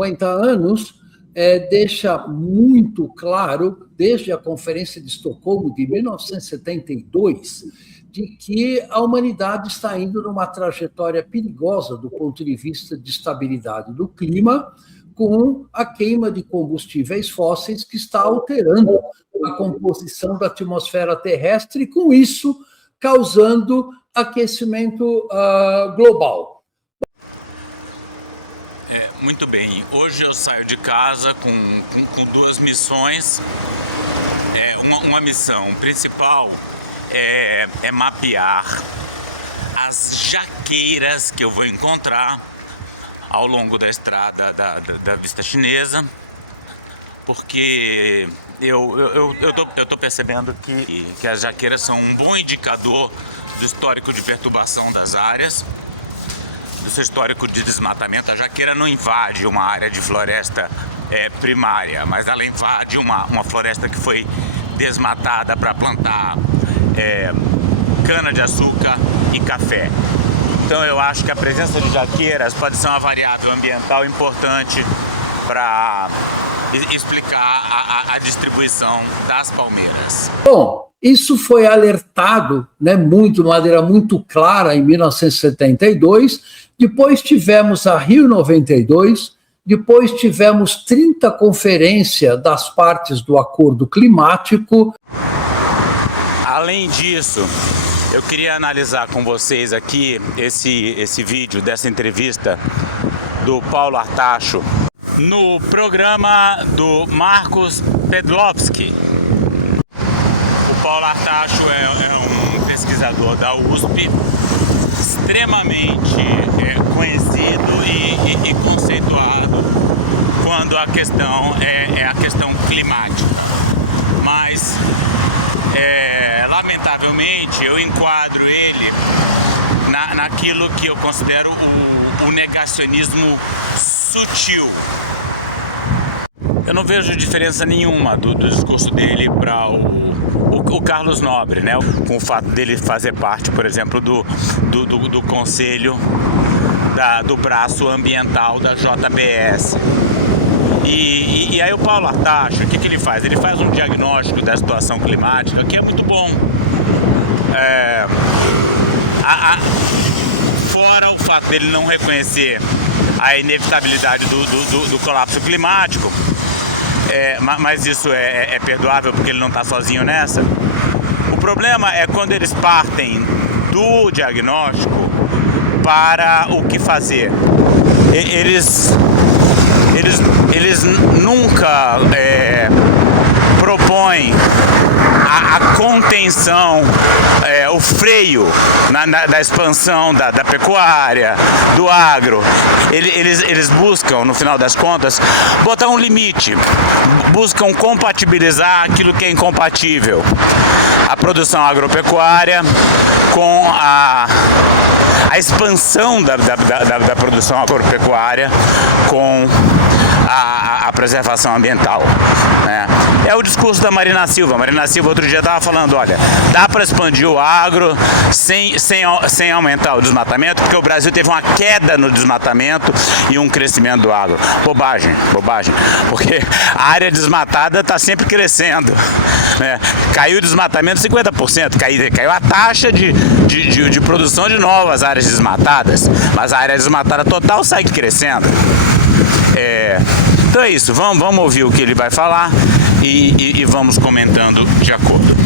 50 anos, deixa muito claro, desde a Conferência de Estocolmo de 1972, de que a humanidade está indo numa trajetória perigosa do ponto de vista de estabilidade do clima, com a queima de combustíveis fósseis que está alterando a composição da atmosfera terrestre e, com isso, causando aquecimento global. Muito bem, hoje eu saio de casa com duas missões. Uma missão principal é mapear as jaqueiras que eu vou encontrar ao longo da estrada da Vista Chinesa, porque eu tô percebendo que as jaqueiras são um bom indicador do histórico de perturbação das áreas, do seu histórico de desmatamento. A jaqueira não invade uma área de floresta primária, mas ela invade uma floresta que foi desmatada para plantar cana-de-açúcar e café. Então eu acho que a presença de jaqueiras pode ser uma variável ambiental importante para explicar a distribuição das palmeiras. Bom, isso foi alertado, né, de maneira muito clara em 1972, depois tivemos a Rio 92, depois tivemos 30 conferências das partes do Acordo Climático. Além disso, eu queria analisar com vocês aqui esse vídeo dessa entrevista do Paulo Artacho no programa do Marcos Pedlowski. O Paulo Artacho é um pesquisador da USP, extremamente conhecido e conceituado quando a questão é a questão climática. Mas lamentavelmente eu enquadro ele naquilo que eu considero o negacionismo sutil. Eu não vejo diferença nenhuma do discurso dele para o Carlos Nobre, né? Com o fato dele fazer parte, por exemplo, do conselho do braço ambiental da JBS. E aí o Paulo Artacho, o que ele faz? Ele faz um diagnóstico da situação climática que é muito bom. Fora o fato dele não reconhecer a inevitabilidade do colapso climático, mas isso é perdoável porque ele não está sozinho nessa. O problema é quando eles partem do diagnóstico para o que fazer. Eles nunca propõem a contenção, o freio da expansão da pecuária, do agro. Eles buscam, no final das contas, botar um limite, buscam compatibilizar aquilo que é incompatível. A produção agropecuária com a expansão da produção agropecuária com a preservação ambiental, né? É o discurso da Marina Silva. Marina Silva outro dia estava falando, olha, dá para expandir o agro sem aumentar o desmatamento, porque o Brasil teve uma queda no desmatamento e um crescimento do agro. Bobagem, porque a área desmatada está sempre crescendo, né? Caiu o desmatamento 50%, caiu a taxa de produção de novas áreas desmatadas, mas a área desmatada total segue crescendo. Então é isso, vamos ouvir o que ele vai falar e vamos comentando de acordo.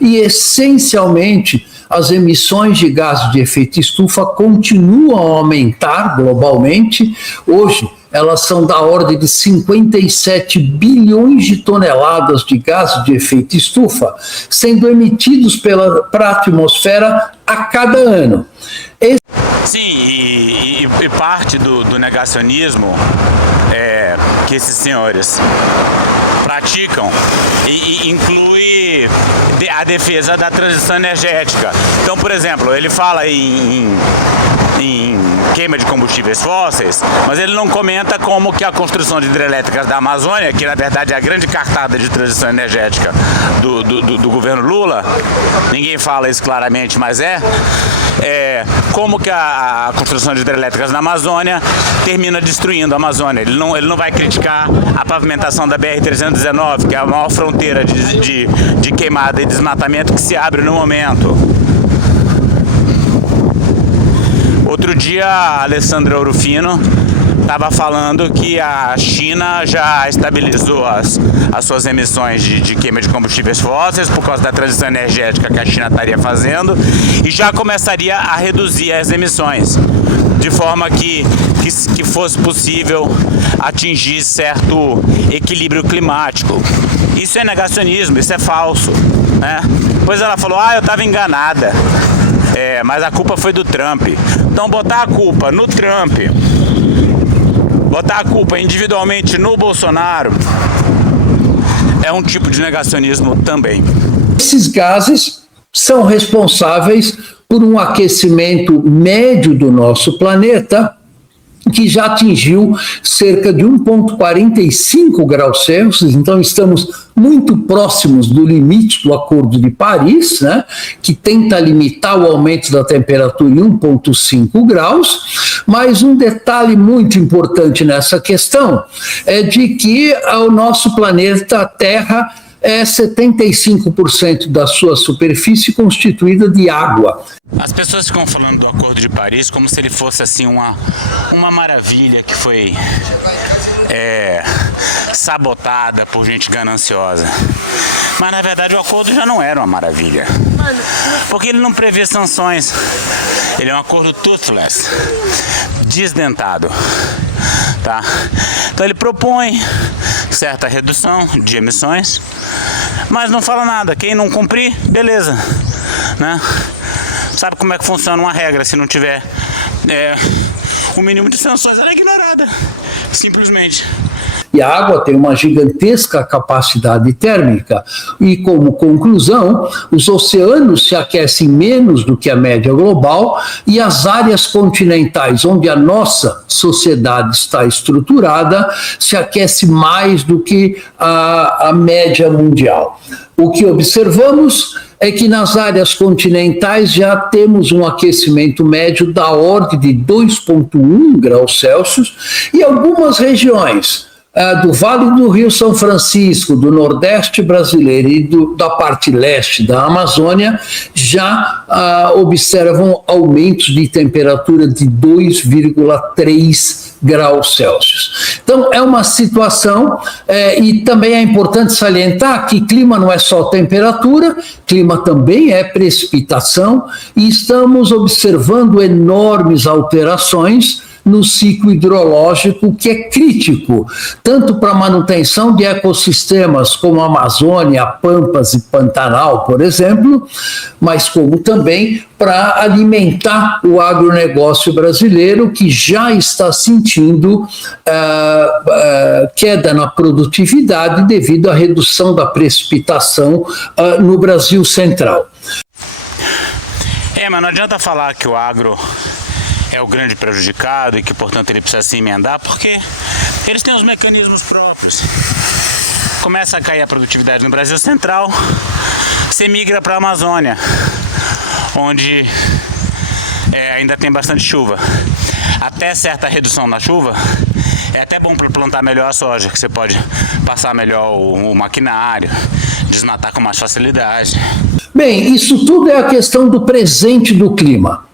E essencialmente as emissões de gases de efeito estufa continuam a aumentar globalmente. Hoje elas são da ordem de 57 bilhões de toneladas de gases de efeito estufa, sendo emitidos para a atmosfera a cada ano. Sim, e parte do negacionismo que esses senhores praticam e inclui a defesa da transição energética. Então, por exemplo, ele fala em queima de combustíveis fósseis, mas ele não comenta como que a construção de hidrelétricas da Amazônia, que na verdade é a grande cartada de transição energética do governo Lula, ninguém fala isso claramente, mas como que a construção de hidrelétricas na Amazônia termina destruindo a Amazônia. Ele não vai criticar a pavimentação da BR-319, que é a maior fronteira de queimada e desmatamento que se abre no momento. Outro dia, a Alessandra Orofino estava falando que a China já estabilizou as suas emissões de queima de combustíveis fósseis por causa da transição energética que a China estaria fazendo e já começaria a reduzir as emissões, de forma que fosse possível atingir certo equilíbrio climático. Isso é negacionismo, isso é falso, né? Depois ela falou, eu estava enganada, mas a culpa foi do Trump. Então botar a culpa no Trump, botar a culpa individualmente no Bolsonaro é um tipo de negacionismo também. Esses gases são responsáveis por um aquecimento médio do nosso planeta que já atingiu cerca de 1,45 graus Celsius, então estamos muito próximos do limite do Acordo de Paris, né, que tenta limitar o aumento da temperatura em 1,5 graus, mas um detalhe muito importante nessa questão é de que o nosso planeta Terra é 75% da sua superfície constituída de água. As pessoas ficam falando do Acordo de Paris como se ele fosse assim uma maravilha que foi sabotada por gente gananciosa. Mas na verdade o acordo já não era uma maravilha, porque ele não prevê sanções. Ele é um acordo toothless, desdentado, tá? Então ele propõe certa redução de emissões, mas não fala nada. Quem não cumprir, beleza, né? Sabe como é que funciona uma regra? Se não tiver o mínimo de sanções, ela é ignorada, simplesmente. E a água tem uma gigantesca capacidade térmica. E, como conclusão, os oceanos se aquecem menos do que a média global e as áreas continentais, onde a nossa sociedade está estruturada, se aquece mais do que a média mundial. O que observamos é que nas áreas continentais já temos um aquecimento médio da ordem de 2,1 graus Celsius e algumas regiões do Vale do Rio São Francisco, do Nordeste brasileiro e da parte leste da Amazônia já observam aumentos de temperatura de 2,3 graus Celsius. Então, é uma situação, e também é importante salientar que clima não é só temperatura, clima também é precipitação, e estamos observando enormes alterações no ciclo hidrológico, que é crítico, tanto para a manutenção de ecossistemas como a Amazônia, Pampas e Pantanal, por exemplo, mas como também para alimentar o agronegócio brasileiro, que já está sentindo queda na produtividade devido à redução da precipitação no Brasil Central. Mas não adianta falar que o agro é o grande prejudicado e que, portanto, ele precisa se emendar, porque eles têm os mecanismos próprios. Começa a cair a produtividade no Brasil Central, você migra para a Amazônia, onde ainda tem bastante chuva. Até certa redução na chuva, é até bom para plantar melhor a soja, que você pode passar melhor o maquinário, desmatar com mais facilidade. Bem, isso tudo é a questão do presente do clima.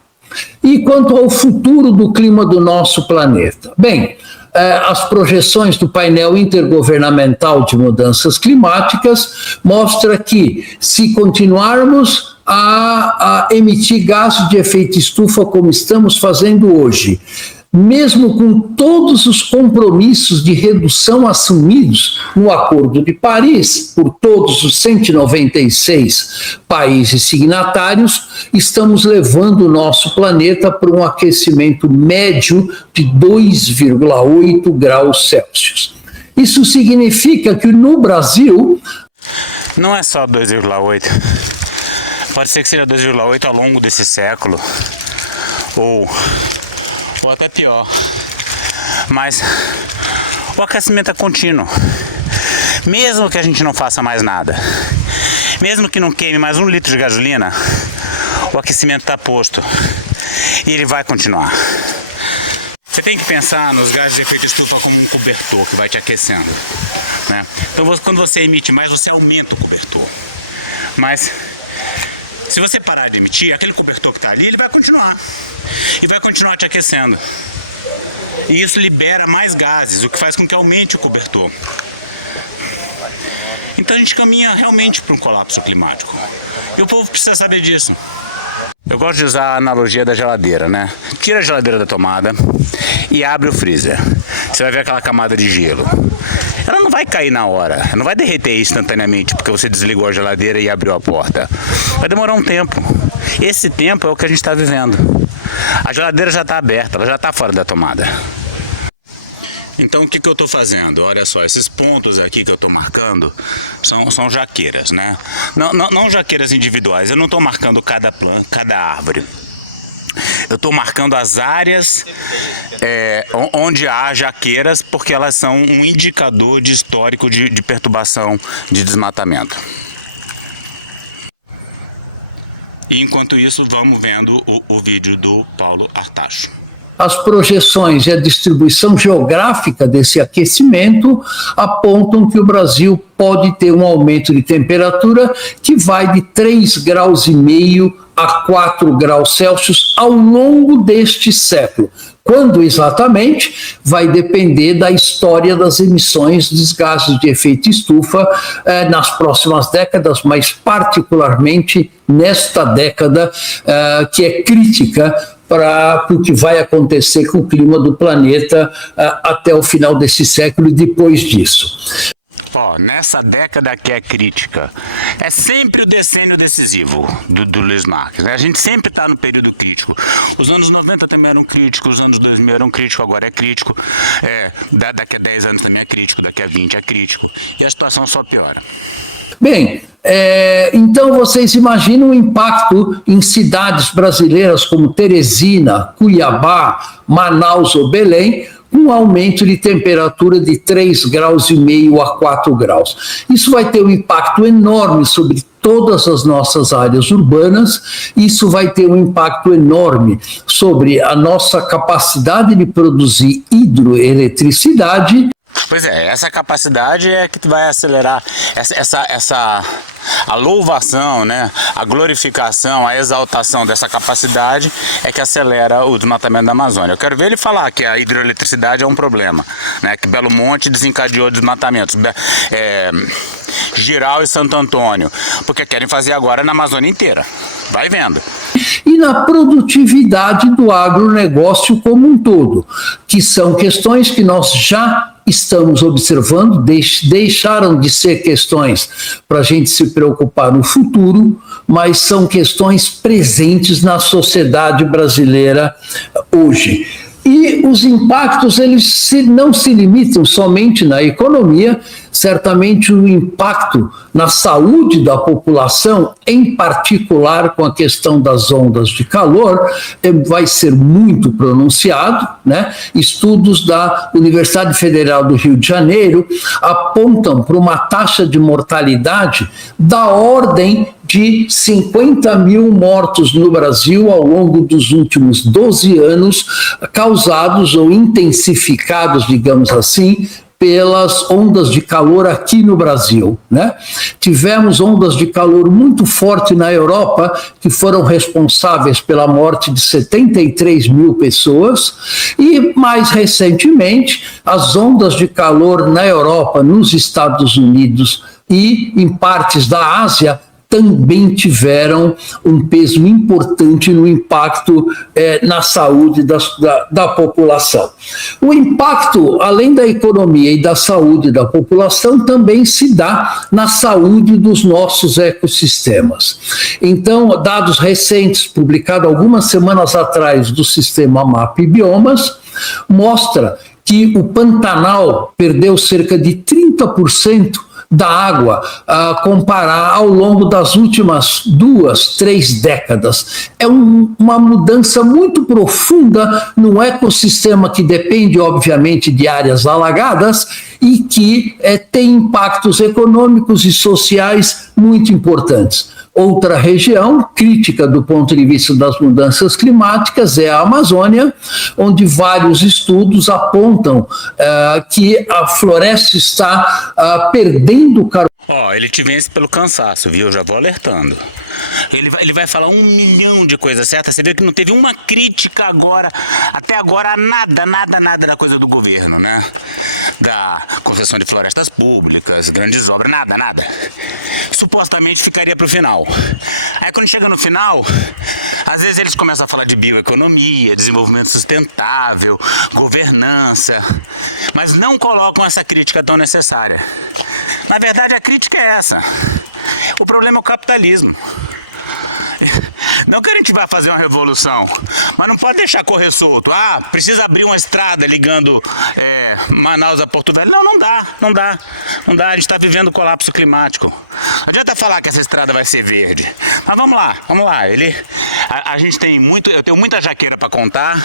E quanto ao futuro do clima do nosso planeta? Bem, as projeções do painel intergovernamental de mudanças climáticas mostram que, se continuarmos a emitir gases de efeito estufa como estamos fazendo hoje, mesmo com todos os compromissos de redução assumidos no Acordo de Paris por todos os 196 países signatários, estamos levando o nosso planeta para um aquecimento médio de 2,8 graus Celsius. Isso significa que no Brasil... Não é só 2,8. Pode ser que seja 2,8 ao longo desse século, ou até pior, mas o aquecimento é contínuo. Mesmo que a gente não faça mais nada, mesmo que não queime mais 1 litro de gasolina, o aquecimento está posto. e ele vai continuar. Você tem que pensar nos gases de efeito estufa como um cobertor que vai te aquecendo, né? Então quando você emite mais, você aumenta o cobertor. Mas se você parar de emitir, aquele cobertor que está ali, ele vai continuar. E vai continuar te aquecendo. E isso libera mais gases, o que faz com que aumente o cobertor. Então a gente caminha realmente para um colapso climático. E o povo precisa saber disso. Eu gosto de usar a analogia da geladeira, né? Tira a geladeira da tomada e abre o freezer. Você vai ver aquela camada de gelo. Ela não vai cair na hora, não vai derreter instantaneamente porque você desligou a geladeira e abriu a porta. Vai demorar um tempo. Esse tempo é o que a gente está vivendo. A geladeira já está aberta, ela já está fora da tomada. Então o que eu estou fazendo? Olha só, esses pontos aqui que eu estou marcando são jaqueiras, né? Não jaqueiras individuais, eu não estou marcando cada árvore. Eu estou marcando as áreas onde há jaqueiras, porque elas são um indicador de histórico de perturbação de desmatamento. E enquanto isso, vamos vendo o vídeo do Paulo Artacho. As projeções e a distribuição geográfica desse aquecimento apontam que o Brasil pode ter um aumento de temperatura que vai de 3,5 graus a 4 graus Celsius ao longo deste século. Quando exatamente vai depender da história das emissões de gases de efeito estufa nas próximas décadas, mas particularmente nesta década que é crítica para o que vai acontecer com o clima do planeta até o final desse século e depois disso. Nessa década que é crítica, é sempre o decênio decisivo do Luiz Marques, né? A gente sempre está no período crítico. Os anos 90 também eram críticos, os anos 2000 eram críticos, agora é crítico. Daqui a 10 anos também é crítico, daqui a 20 é crítico. E a situação só piora. Bem, então vocês imaginam o impacto em cidades brasileiras como Teresina, Cuiabá, Manaus ou Belém, com um aumento de temperatura de 3,5 graus a 4 graus. Isso vai ter um impacto enorme sobre todas as nossas áreas urbanas, isso vai ter um impacto enorme sobre a nossa capacidade de produzir hidroeletricidade. Pois é, essa capacidade é que vai acelerar a louvação, né? A glorificação, a exaltação dessa capacidade é que acelera o desmatamento da Amazônia. Eu quero ver ele falar que a hidroeletricidade é um problema, né? Que Belo Monte desencadeou desmatamentos, Giral e Santo Antônio, porque querem fazer agora na Amazônia inteira. Vai vendo. E na produtividade do agronegócio como um todo, que são questões que nós já estamos observando, deixaram de ser questões para a gente se preocupar no futuro, mas são questões presentes na sociedade brasileira hoje. E os impactos, eles não se limitam somente na economia, certamente o impacto na saúde da população, em particular com a questão das ondas de calor, vai ser muito pronunciado, né? Estudos da Universidade Federal do Rio de Janeiro apontam para uma taxa de mortalidade da ordem de 50 mil mortos no Brasil ao longo dos últimos 12 anos, causados ou intensificados, digamos assim, pelas ondas de calor aqui no Brasil, né? Tivemos ondas de calor muito forte na Europa, que foram responsáveis pela morte de 73 mil pessoas, e mais recentemente, as ondas de calor na Europa, nos Estados Unidos e em partes da Ásia, também tiveram um peso importante no impacto na saúde da população. O impacto, além da economia e da saúde da população, também se dá na saúde dos nossos ecossistemas. Então, dados recentes, publicados algumas semanas atrás do sistema MAP Biomas, mostra que o Pantanal perdeu cerca de 30% da água comparar ao longo das últimas 2, 3 décadas. É uma mudança muito profunda no ecossistema que depende, obviamente, de áreas alagadas e que tem impactos econômicos e sociais muito importantes. Outra região crítica do ponto de vista das mudanças climáticas é a Amazônia, onde vários estudos apontam que a floresta está perdendo carbono. Ele te vence pelo cansaço, viu? Eu já vou alertando. Ele vai falar 1 milhão de coisas certas. Você vê que não teve uma crítica até agora, nada da coisa do governo, né? Da concessão de florestas públicas, grandes obras, nada. Supostamente ficaria pro final. Aí quando chega no final, às vezes eles começam a falar de bioeconomia, desenvolvimento sustentável, governança, mas não colocam essa crítica tão necessária. Na verdade, a crítica é essa. O problema é o capitalismo. Não que a gente vai fazer uma revolução, mas não pode deixar correr solto. Precisa abrir uma estrada ligando Manaus a Porto Velho. Não dá. A gente está vivendo colapso climático. Não adianta falar que essa estrada vai ser verde. Mas vamos lá. A gente tem eu tenho muita jaqueira para contar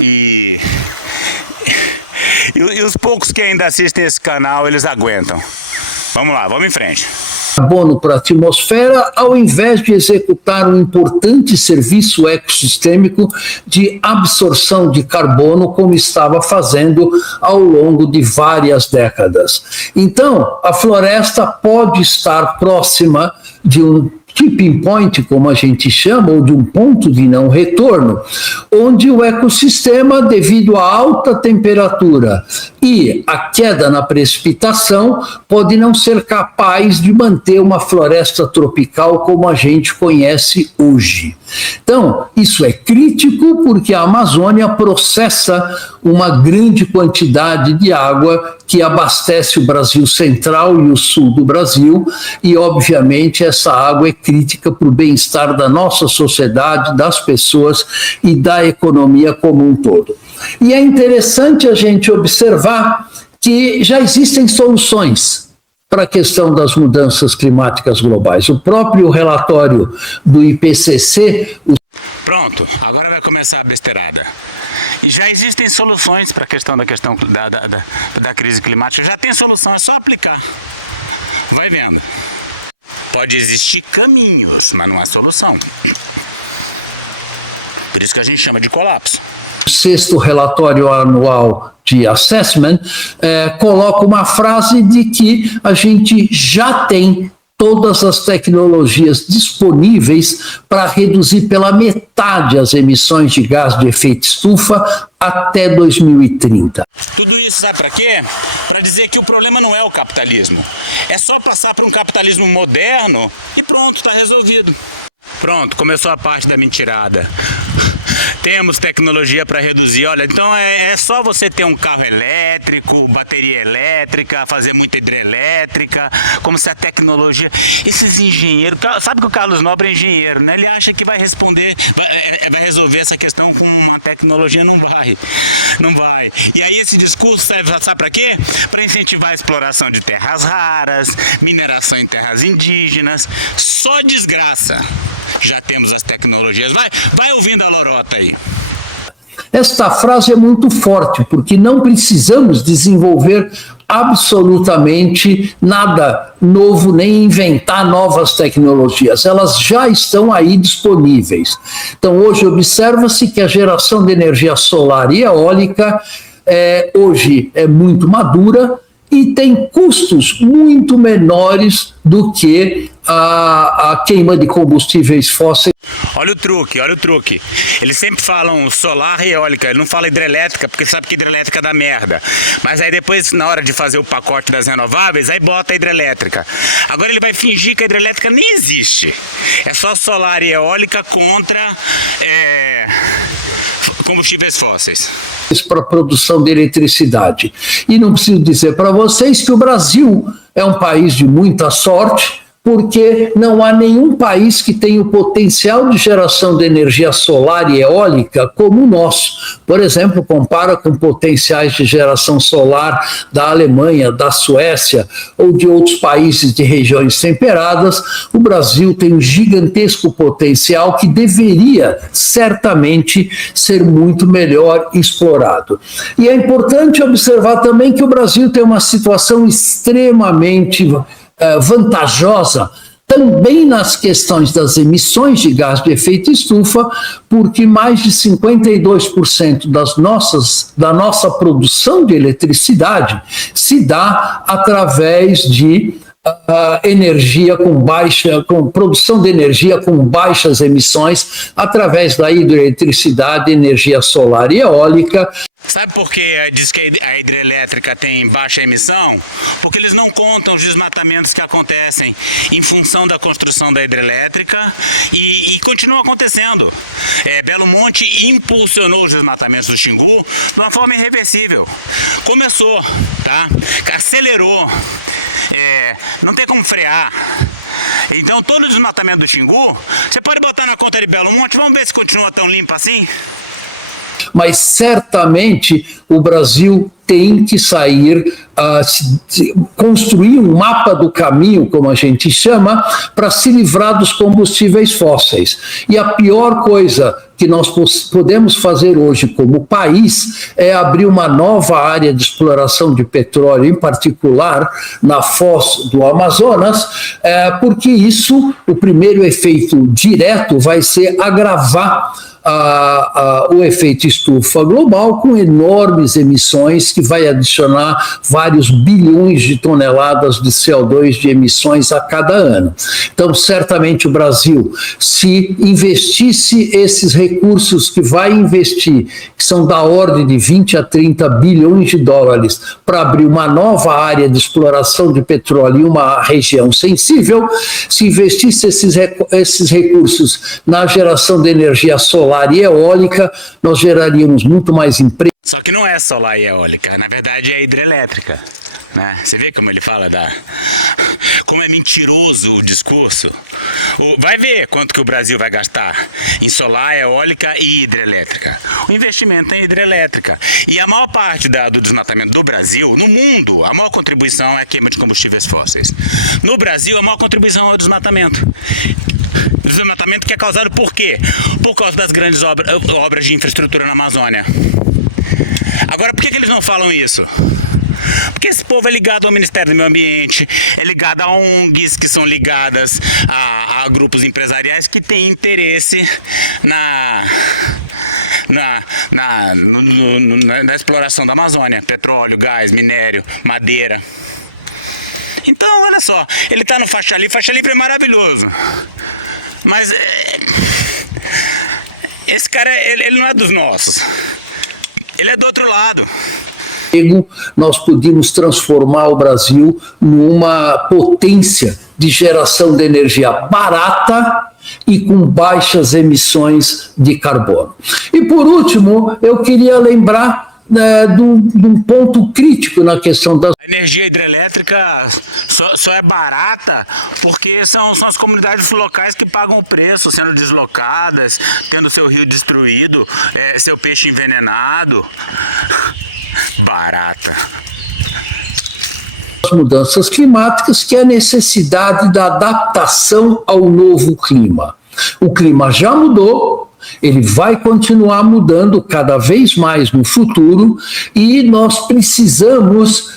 e os poucos que ainda assistem esse canal, eles aguentam. Vamos lá, vamos em frente. Carbono para a atmosfera, ao invés de executar um importante serviço ecossistêmico de absorção de carbono, como estava fazendo ao longo de várias décadas. Então, a floresta pode estar próxima de um tipping point, como a gente chama, ou de um ponto de não retorno, onde o ecossistema, devido à alta temperatura e à queda na precipitação, pode não ser capaz de manter uma floresta tropical como a gente conhece hoje. Então, isso é crítico porque a Amazônia processa uma grande quantidade de água que abastece o Brasil central e o sul do Brasil, e obviamente essa água é crítica para o bem-estar da nossa sociedade, das pessoas e da economia como um todo. E é interessante a gente observar que já existem soluções para a questão das mudanças climáticas globais. O próprio relatório do IPCC... Pronto, agora vai começar a besteirada. E já existem soluções para a questão da crise climática. Já tem solução, é só aplicar. Vai vendo. Pode existir caminhos, mas não é solução. Por isso que a gente chama de colapso. O 6º relatório anual de assessment coloca uma frase de que a gente já tem todas as tecnologias disponíveis para reduzir pela metade as emissões de gás de efeito estufa até 2030. Tudo isso sabe para quê? Para dizer que o problema não é o capitalismo. É só passar para um capitalismo moderno e pronto, está resolvido. Pronto, começou a parte da mentirada. Temos tecnologia para reduzir. Olha, então é só você ter um carro elétrico, bateria elétrica, fazer muita hidrelétrica, como se a tecnologia... Esses engenheiros... Sabe que o Carlos Nobre é engenheiro, né? Ele acha que vai resolver essa questão com uma tecnologia. Não vai. E aí esse discurso sabe para quê? Para incentivar a exploração de terras raras, mineração em terras indígenas. Só desgraça. Já temos as tecnologias. Vai ouvindo a lorota aí. Esta frase é muito forte, porque não precisamos desenvolver absolutamente nada novo, nem inventar novas tecnologias. Elas já estão aí disponíveis. Então, hoje observa-se que a geração de energia solar e eólica hoje é muito madura e tem custos muito menores do que a queima de combustíveis fósseis. Olha o truque. Eles sempre falam solar e eólica, ele não fala hidrelétrica, porque sabe que hidrelétrica dá merda. Mas aí depois, na hora de fazer o pacote das renováveis, aí bota a hidrelétrica. Agora ele vai fingir que a hidrelétrica nem existe. É só solar e eólica contra combustíveis fósseis. Para a produção de eletricidade. E não preciso dizer para vocês que o Brasil é um país de muita sorte, porque não há nenhum país que tenha o potencial de geração de energia solar e eólica como o nosso. Por exemplo, compara com potenciais de geração solar da Alemanha, da Suécia ou de outros países de regiões temperadas, o Brasil tem um gigantesco potencial que deveria certamente ser muito melhor explorado. E é importante observar também que o Brasil tem uma situação extremamente vantajosa, também nas questões das emissões de gás de efeito estufa, porque mais de 52% da nossa produção de eletricidade se dá através de energia com produção de energia com baixas emissões, através da hidroeletricidade, energia solar e eólica. Sabe por que diz que a hidrelétrica tem baixa emissão? Porque eles não contam os desmatamentos que acontecem em função da construção da hidrelétrica e continuam acontecendo. Belo Monte impulsionou os desmatamentos do Xingu de uma forma irreversível. Começou, tá? Acelerou. Não tem como frear. Então todo o desmatamento do Xingu, você pode botar na conta de Belo Monte, vamos ver se continua tão limpo assim? Mas certamente o Brasil tem que sair, construir um mapa do caminho, como a gente chama, para se livrar dos combustíveis fósseis. E a pior coisa que nós podemos fazer hoje como país é abrir uma nova área de exploração de petróleo, em particular na foz do Amazonas, porque isso, o primeiro efeito direto vai ser agravar o efeito estufa global, com enormes emissões que vai adicionar vários bilhões de toneladas de CO2 de emissões a cada ano. Então, certamente o Brasil, se investisse esses recursos que vai investir, que são da ordem de 20 a 30 bilhões de dólares, para abrir uma nova área de exploração de petróleo em uma região sensível, se investisse esses recursos na geração de energia solar e eólica, nós geraríamos muito mais emprego. Só que não é solar e eólica, na verdade é hidrelétrica, né? Você vê como ele fala como é mentiroso o discurso. Vai ver quanto que o Brasil vai gastar em solar, eólica e hidrelétrica. O investimento em hidrelétrica. E a maior parte do desmatamento do Brasil, no mundo, a maior contribuição é a queima de combustíveis fósseis. No Brasil, a maior contribuição é o desmatamento. Desmatamento que é causado por quê? Por causa das grandes obras de infraestrutura na Amazônia. Agora, por que eles não falam isso? Porque esse povo é ligado ao Ministério do Meio Ambiente, é ligado a ONGs que são ligadas a grupos empresariais que têm interesse na exploração da Amazônia, petróleo, gás, minério, madeira. Então, olha só, ele está no faixa livre é maravilhoso. Mas esse cara, ele não é dos nossos. Ele é do outro lado. Nós podíamos transformar o Brasil numa potência de geração de energia barata e com baixas emissões de carbono. E por último, eu queria lembrar de um ponto crítico na questão da... A energia hidrelétrica só é barata porque são as comunidades locais que pagam o preço, sendo deslocadas, tendo seu rio destruído, seu peixe envenenado. Barata. As mudanças climáticas, que é a necessidade da adaptação ao novo clima. O clima já mudou, ele vai continuar mudando cada vez mais no futuro e nós precisamos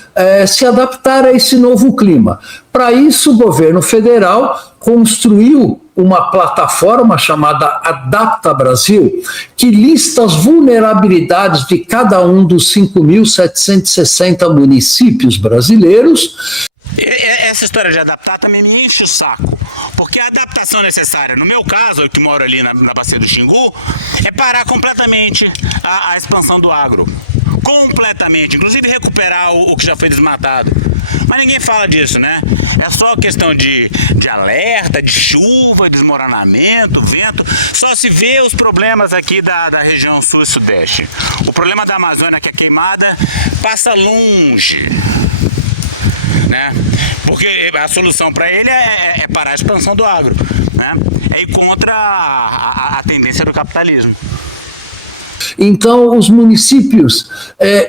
se adaptar a esse novo clima. Para isso, o governo federal construiu uma plataforma chamada Adapta Brasil, que lista as vulnerabilidades de cada um dos 5.760 municípios brasileiros. Essa história de adaptar também me enche o saco, porque a adaptação necessária, no meu caso, eu que moro ali na bacia do Xingu, é parar completamente a expansão do agro. Completamente, inclusive recuperar o que já foi desmatado. Mas ninguém fala disso, né? É só questão de alerta, de chuva, desmoronamento, vento. Só se vê os problemas aqui da região sul e sudeste. O problema da Amazônia, que é queimada, passa longe, né? Porque a solução para ele é parar a expansão do agro, né? É ir contra a tendência do capitalismo. Então, os municípios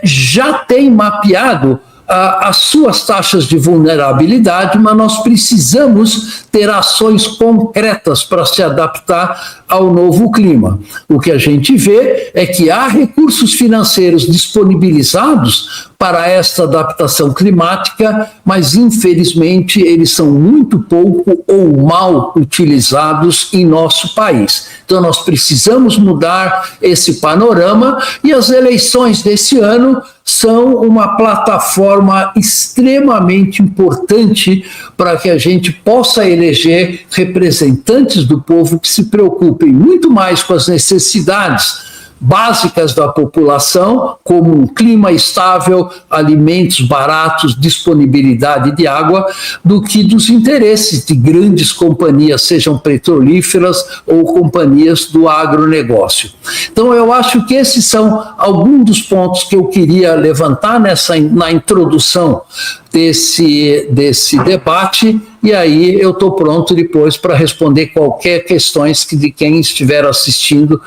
já têm mapeado as suas taxas de vulnerabilidade, mas nós precisamos ter ações concretas para se adaptar ao novo clima. O que a gente vê é que há recursos financeiros disponibilizados para esta adaptação climática, mas infelizmente eles são muito pouco ou mal utilizados em nosso país. Então nós precisamos mudar esse panorama e as eleições desse ano são uma plataforma extremamente importante para que a gente possa eleger representantes do povo que se preocupem muito mais com as necessidades básicas da população, como um clima estável, alimentos baratos, disponibilidade de água, do que dos interesses de grandes companhias, sejam petrolíferas ou companhias do agronegócio. Então, eu acho que esses são alguns dos pontos que eu queria levantar na introdução desse debate, e aí eu estou pronto depois para responder qualquer questões que de quem estiver assistindo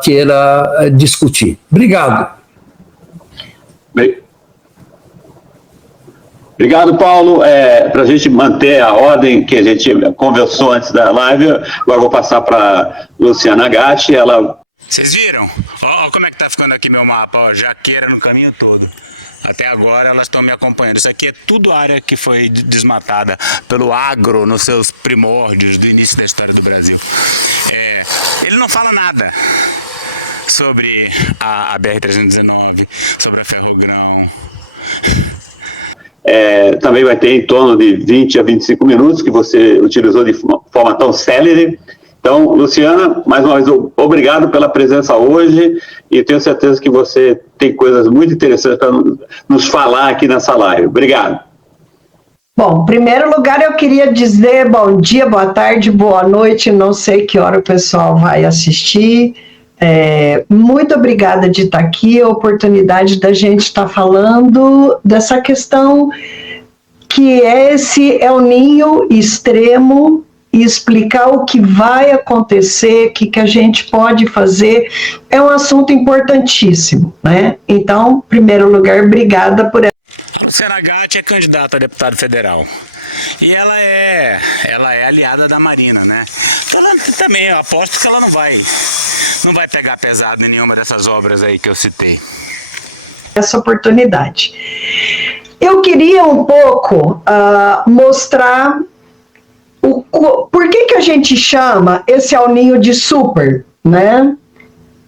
queira discutir. Obrigado. Obrigado, Paulo. Para a gente manter a ordem que a gente conversou antes da live, agora vou passar para Luciana Gatti. Vocês viram? Ó, como é que tá ficando aqui meu mapa, ó, jaqueira no caminho todo. Até agora elas estão me acompanhando. Isso aqui é tudo área que foi desmatada pelo agro nos seus primórdios do início da história do Brasil. Ele não fala nada sobre a BR-319, sobre a Ferrogrão. Também vai ter em torno de 20 a 25 minutos que você utilizou de forma tão célere. Então, Luciana, mais uma vez, obrigado pela presença hoje e tenho certeza que você tem coisas muito interessantes para nos falar aqui nessa live. Obrigado. Bom, em primeiro lugar, eu queria dizer bom dia, boa tarde, boa noite, não sei que hora o pessoal vai assistir. Muito obrigada de estar aqui, a oportunidade da gente estar falando dessa questão que é esse El Niño extremo, e explicar o que vai acontecer, o que a gente pode fazer, é um assunto importantíssimo, né? Então, em primeiro lugar, obrigada por ela. A Luciana Gatti é candidata a deputada federal. E ela é aliada da Marina, né? Ela também, eu aposto que ela não vai pegar pesado em nenhuma dessas obras aí que eu citei. Essa oportunidade. Eu queria um pouco mostrar por que a gente chama esse El Niño de super, né?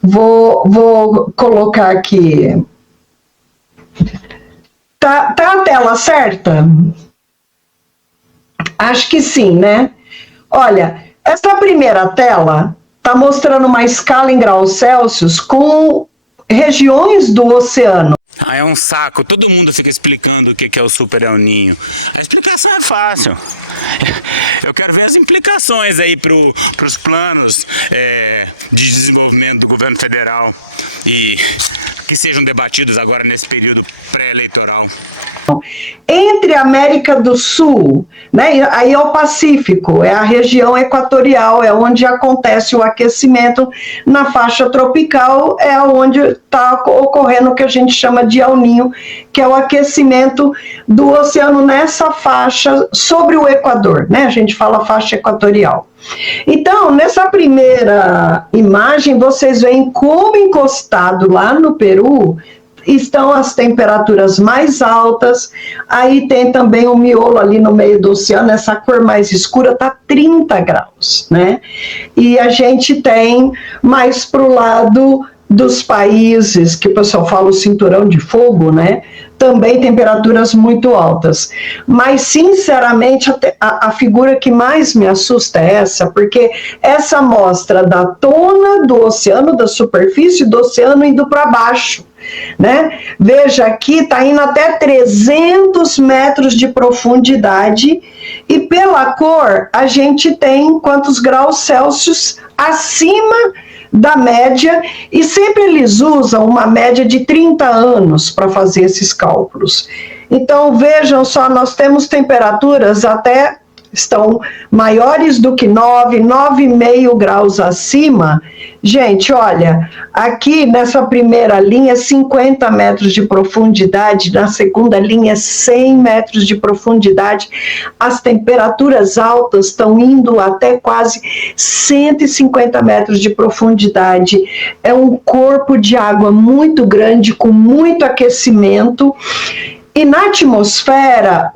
Vou colocar aqui. Tá a tela certa? Acho que sim, né? Olha, essa primeira tela está mostrando uma escala em graus Celsius com regiões do oceano. É um saco, todo mundo fica explicando o que é o Super El Niño. A explicação é fácil. Eu quero ver as implicações aí para os planos de desenvolvimento do governo federal e que sejam debatidos agora nesse período pré-eleitoral. Entre a América do Sul, né, aí é o Pacífico, é a região equatorial, é onde acontece o aquecimento. Na faixa tropical é onde está ocorrendo o que a gente chama de El Niño, que é o aquecimento do oceano nessa faixa sobre o Equador, né? A gente fala faixa equatorial. Então, nessa primeira imagem, vocês veem como encostado lá no Peru estão as temperaturas mais altas. Aí tem também o miolo ali no meio do oceano, essa cor mais escura está 30 graus, né? E a gente tem mais para o lado dos países, que o pessoal fala o cinturão de fogo, né? Também temperaturas muito altas. Mas, sinceramente, a figura que mais me assusta é essa, porque essa mostra da tona do oceano, da superfície do oceano indo para baixo, né? Veja, aqui está indo até 300 metros de profundidade e pela cor a gente tem quantos graus Celsius acima da média, e sempre eles usam uma média de 30 anos para fazer esses cálculos. Então, vejam só, nós temos temperaturas até estão maiores do que 9, 9,5 graus acima. Gente, olha, aqui nessa primeira linha, 50 metros de profundidade, na segunda linha, 100 metros de profundidade. As temperaturas altas estão indo até quase 150 metros de profundidade. É um corpo de água muito grande, com muito aquecimento. E na atmosfera,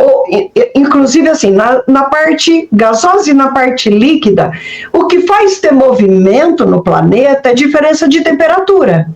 inclusive assim, na parte gasosa e na parte líquida, o que faz ter movimento no planeta é a diferença de temperatura.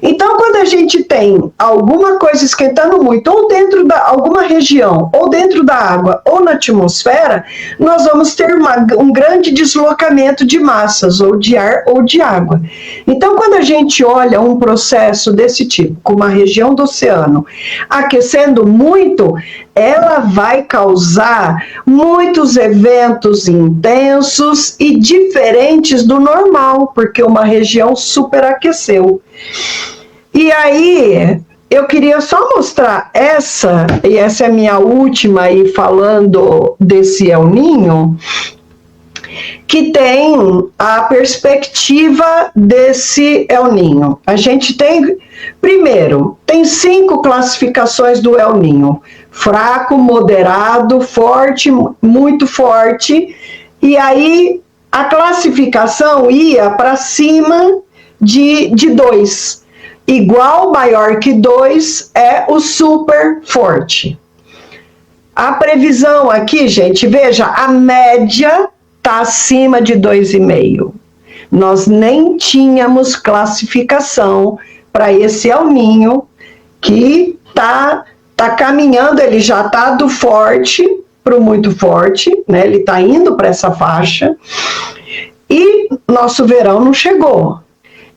Então, quando a gente tem alguma coisa esquentando muito, ou dentro da alguma região, ou dentro da água, ou na atmosfera, nós vamos ter um grande deslocamento de massas, ou de ar ou de água. Então, quando a gente olha um processo desse tipo, com uma região do oceano aquecendo muito, ela vai causar muitos eventos intensos e diferentes do normal, porque uma região superaqueceu. E aí, eu queria só mostrar essa é a minha última aí falando desse El Niño, que tem a perspectiva desse El Niño. A gente tem, primeiro, tem 5 classificações do El Niño: fraco, moderado, forte, muito forte, e aí a classificação ia para cima de 2. Igual, maior que 2 é o super forte. A previsão aqui, gente, veja, a média está acima de 2,5. Nós nem tínhamos classificação para esse El Niño, que está caminhando, ele já está do forte para o muito forte, né? Ele está indo para essa faixa, e nosso verão não chegou.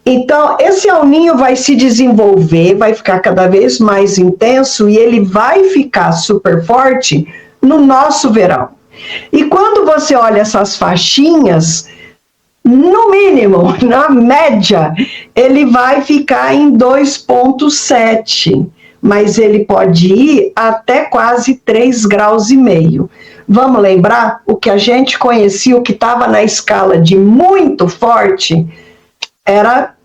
Então, esse El Niño vai se desenvolver, vai ficar cada vez mais intenso, e ele vai ficar super forte no nosso verão. E quando você olha essas faixinhas, no mínimo, na média, ele vai ficar em 2,7, mas ele pode ir até quase 3,5 graus. Vamos lembrar, o que a gente conhecia, o que estava na escala de muito forte, era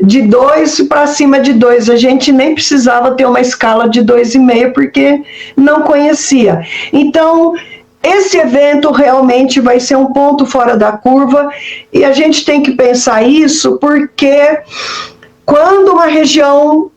de 2 para cima de 2. A gente nem precisava ter uma escala de 2,5, porque não conhecia. Então, esse evento realmente vai ser um ponto fora da curva, e a gente tem que pensar isso porque quando uma região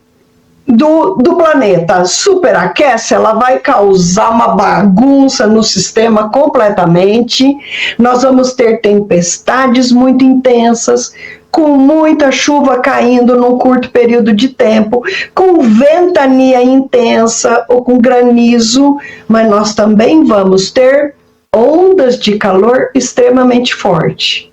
do planeta superaquece, ela vai causar uma bagunça no sistema completamente. Nós vamos ter tempestades muito intensas, com muita chuva caindo num curto período de tempo, com ventania intensa ou com granizo, mas nós também vamos ter ondas de calor extremamente fortes.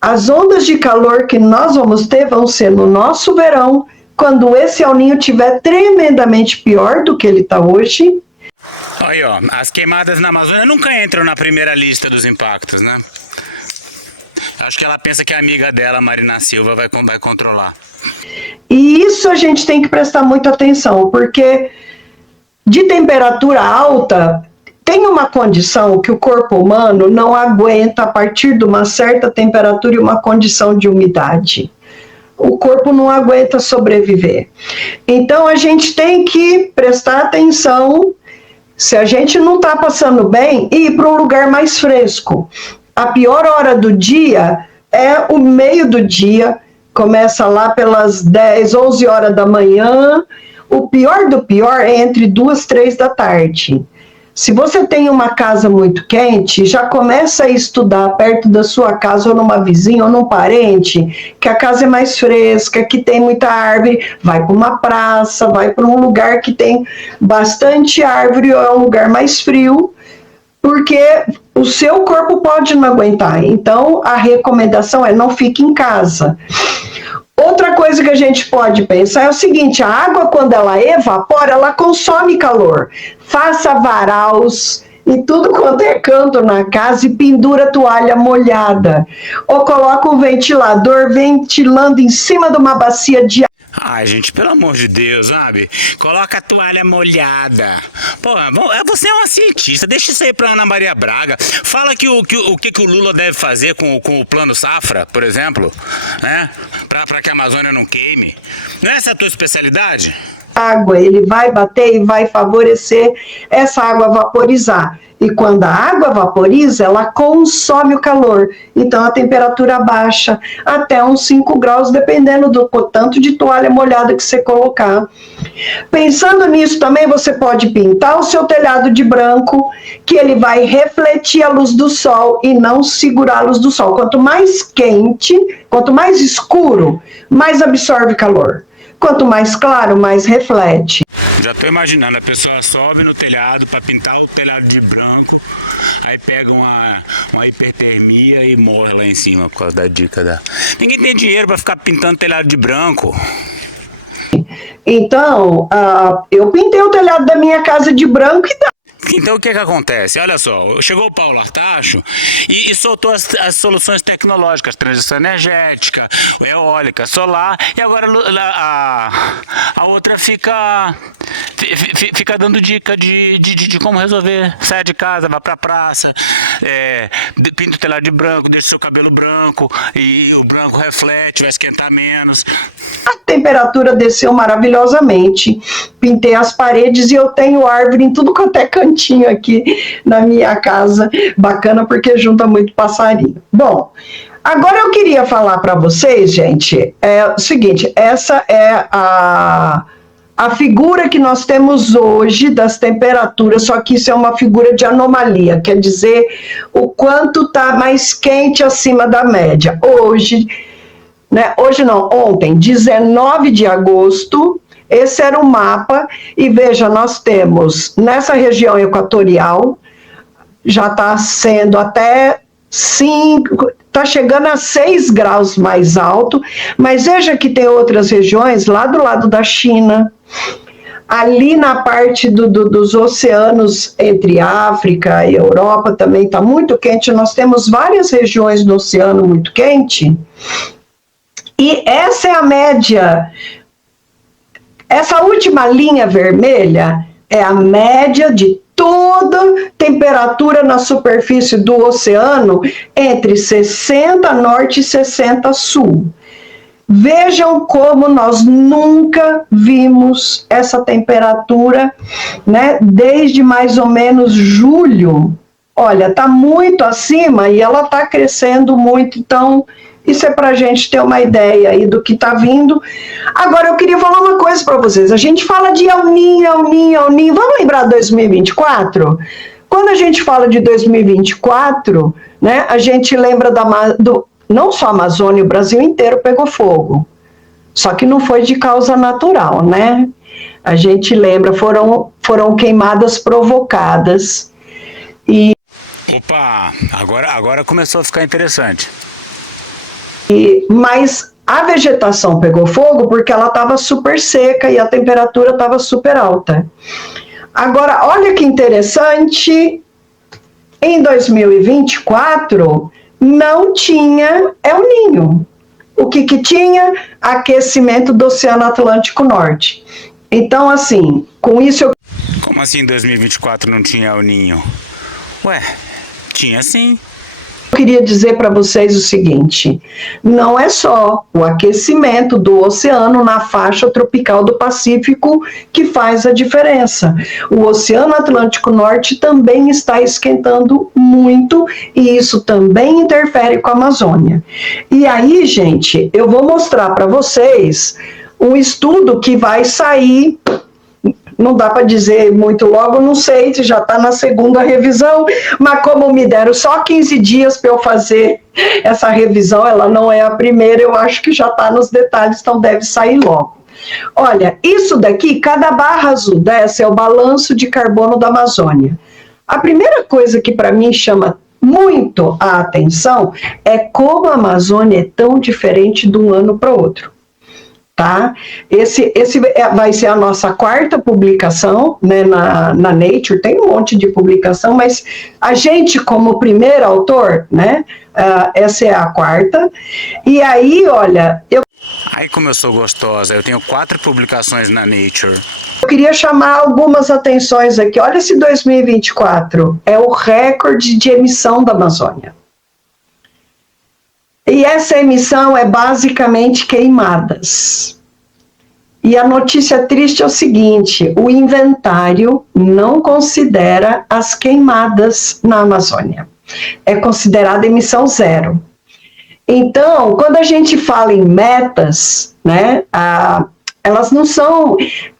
As ondas de calor que nós vamos ter vão ser no nosso verão, quando esse El Niño estiver tremendamente pior do que ele está hoje. Aí, ó, as queimadas na Amazônia nunca entram na primeira lista dos impactos, né? Acho que ela pensa que a amiga dela, Marina Silva, vai controlar. E isso a gente tem que prestar muita atenção, porque de temperatura alta, tem uma condição que o corpo humano não aguenta a partir de uma certa temperatura e uma condição de umidade. O corpo não aguenta sobreviver. Então, a gente tem que prestar atenção, se a gente não está passando bem, e ir para um lugar mais fresco. A pior hora do dia é o meio do dia, começa lá pelas 10, 11 horas da manhã. O pior do pior é entre 2, 3 da tarde. Se você tem uma casa muito quente, já começa a estudar perto da sua casa, ou numa vizinha, ou num parente, que a casa é mais fresca, que tem muita árvore. Vai para uma praça, vai para um lugar que tem bastante árvore, ou é um lugar mais frio, porque o seu corpo pode não aguentar. Então, a recomendação é: não fique em casa. Outra coisa que a gente pode pensar é o seguinte: a água, quando ela evapora, ela consome calor. Faça varaus e tudo quanto é canto na casa, e pendura toalha molhada. Ou coloca um ventilador ventilando em cima de uma bacia de água. Ai, gente, pelo amor de Deus, sabe? Coloca a toalha molhada. Pô, você é uma cientista, deixa isso aí pra Ana Maria Braga. Fala que o que o Lula deve fazer com o Plano Safra, por exemplo, né? Pra que a Amazônia não queime. Não é essa a tua especialidade? Água, ele vai bater e vai favorecer essa água vaporizar. E quando a água vaporiza, ela consome o calor. Então a temperatura baixa até uns 5 graus, dependendo do tanto de toalha molhada que você colocar. Pensando nisso também, você pode pintar o seu telhado de branco, que ele vai refletir a luz do sol e não segurar a luz do sol. Quanto mais quente, quanto mais escuro, mais absorve calor. Quanto mais claro, mais reflete. Já tô imaginando, a pessoa sobe no telhado para pintar o telhado de branco, aí pega uma hipertermia e morre lá em cima por causa da dica da... Ninguém tem dinheiro para ficar pintando telhado de branco. Então, eu pintei o telhado da minha casa de branco e Então o que acontece? Olha só, chegou o Paulo Artacho e soltou as soluções tecnológicas, transição energética, eólica, solar, e agora a outra fica dando dica de como resolver. Sai de casa, vai pra praça, pinta o telhado de branco, deixa o seu cabelo branco, e o branco reflete, vai esquentar menos. A temperatura desceu maravilhosamente, pintei as paredes e eu tenho árvore em tudo quanto é cantinho aqui na minha casa, bacana porque junta muito passarinho. Bom, agora eu queria falar para vocês, gente, o seguinte, essa é a figura que nós temos hoje das temperaturas, só que isso é uma figura de anomalia, quer dizer, o quanto está mais quente acima da média. Ontem, 19 de agosto, esse era o mapa, e veja, nós temos, nessa região equatorial, já está sendo até 5, está chegando a 6 graus mais alto, mas veja que tem outras regiões, lá do lado da China, ali na parte dos oceanos entre África e Europa também está muito quente, nós temos várias regiões do oceano muito quente, e essa é a média. Essa última linha vermelha é a média de toda temperatura na superfície do oceano entre 60 norte e 60 sul. Vejam como nós nunca vimos essa temperatura, né, desde mais ou menos julho. Olha, está muito acima e ela está crescendo muito, então... Isso é para a gente ter uma ideia aí do que está vindo. Agora, eu queria falar uma coisa para vocês. A gente fala de El Niño, El Niño, El Niño. Vamos lembrar 2024? Quando a gente fala de 2024, né, a gente lembra não só a Amazônia, o Brasil inteiro pegou fogo. Só que não foi de causa natural, né? A gente lembra, foram queimadas provocadas. Opa, agora começou a ficar interessante. Mas a vegetação pegou fogo porque ela estava super seca e a temperatura estava super alta. Agora, olha que interessante, em 2024 não tinha El Niño. O que tinha? Aquecimento do Oceano Atlântico Norte. Então, assim, com isso... Como assim em 2024 não tinha El Niño? Ué, tinha sim. Eu queria dizer para vocês o seguinte, não é só o aquecimento do oceano na faixa tropical do Pacífico que faz a diferença. O Oceano Atlântico Norte também está esquentando muito e isso também interfere com a Amazônia. E aí, gente, eu vou mostrar para vocês um estudo que vai sair... Não dá para dizer muito logo, não sei se já está na segunda revisão, mas como me deram só 15 dias para eu fazer essa revisão, ela não é a primeira, eu acho que já está nos detalhes, então deve sair logo. Olha, isso daqui, cada barra azul dessa é o balanço de carbono da Amazônia. A primeira coisa que para mim chama muito a atenção é como a Amazônia é tão diferente de um ano para o outro. Tá? Esse vai ser a nossa quarta publicação, né, na Nature, tem um monte de publicação, mas a gente como primeiro autor, né, essa é a quarta, e aí, olha... Aí como eu sou gostosa, eu tenho 4 publicações na Nature. Eu queria chamar algumas atenções aqui. Olha esse 2024, é o recorde de emissão da Amazônia. E essa emissão é basicamente queimadas. E a notícia triste é o seguinte, o inventário não considera as queimadas na Amazônia. É considerada emissão zero. Então, quando a gente fala em metas, né, elas não são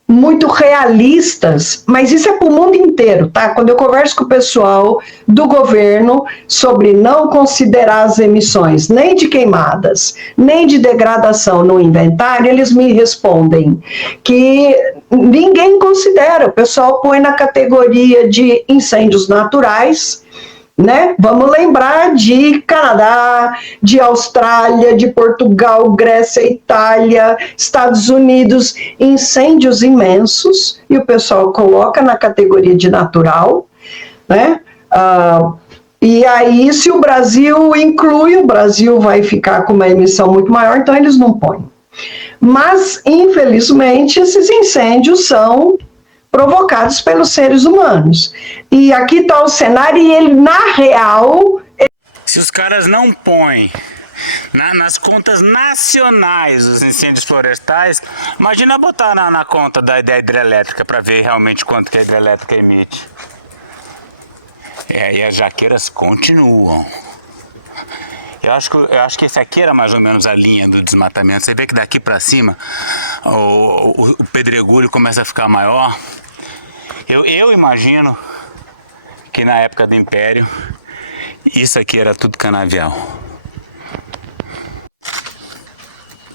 muito realistas, mas isso é para o mundo inteiro, tá? Quando eu converso com o pessoal do governo sobre não considerar as emissões nem de queimadas, nem de degradação no inventário, eles me respondem que ninguém considera, o pessoal põe na categoria de incêndios naturais, né? Vamos lembrar de Canadá, de Austrália, de Portugal, Grécia, Itália, Estados Unidos, incêndios imensos, e o pessoal coloca na categoria de natural, né? E aí, se o Brasil inclui, o Brasil vai ficar com uma emissão muito maior, então eles não põem. Mas, infelizmente, esses incêndios são provocados pelos seres humanos. E aqui está o cenário, e ele, na real... Se os caras não põem nas contas nacionais os incêndios florestais, imagina botar na conta da hidrelétrica para ver realmente quanto que a hidrelétrica emite. E as jaqueiras continuam. Eu acho que esse aqui era mais ou menos a linha do desmatamento. Você vê que daqui para cima o pedregulho começa a ficar maior. Eu imagino que na época do Império isso aqui era tudo canavial.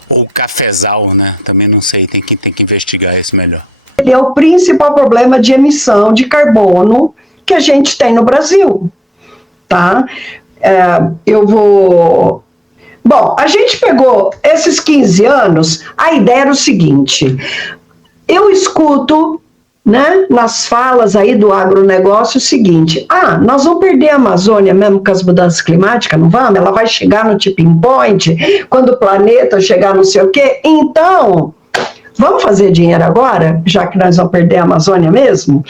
Ou cafezal, né? Também não sei, tem que investigar isso melhor. Ele é o principal problema de emissão de carbono que a gente tem no Brasil, tá? Bom, a gente pegou esses 15 anos, a ideia era o seguinte, eu escuto, né, nas falas aí do agronegócio o seguinte, nós vamos perder a Amazônia mesmo com as mudanças climáticas, não vamos? Ela vai chegar no tipping point, quando o planeta chegar não sei o quê, então, vamos fazer dinheiro agora, já que nós vamos perder a Amazônia mesmo?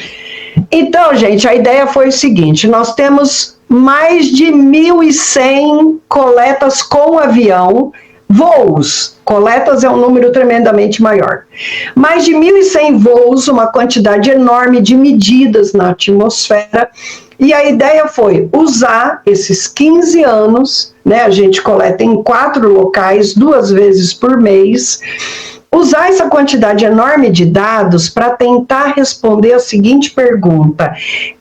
Então, gente, a ideia foi o seguinte, nós temos mais de 1.100 coletas com avião, voos, coletas é um número tremendamente maior. Mais de 1.100 voos, uma quantidade enorme de medidas na atmosfera, e a ideia foi usar esses 15 anos, né, a gente coleta em 4 locais, 2 vezes por mês, usar essa quantidade enorme de dados para tentar responder a seguinte pergunta: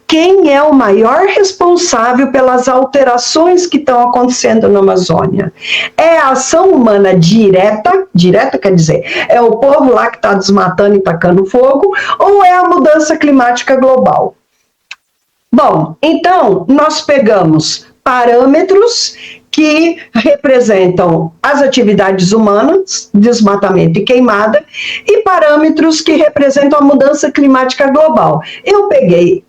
quem é o maior responsável pelas alterações que estão acontecendo na Amazônia? É a ação humana direta quer dizer, é o povo lá que está desmatando e tacando fogo, ou é a mudança climática global? Bom, então, nós pegamos parâmetros que representam as atividades humanas, desmatamento e queimada, e parâmetros que representam a mudança climática global. Eu peguei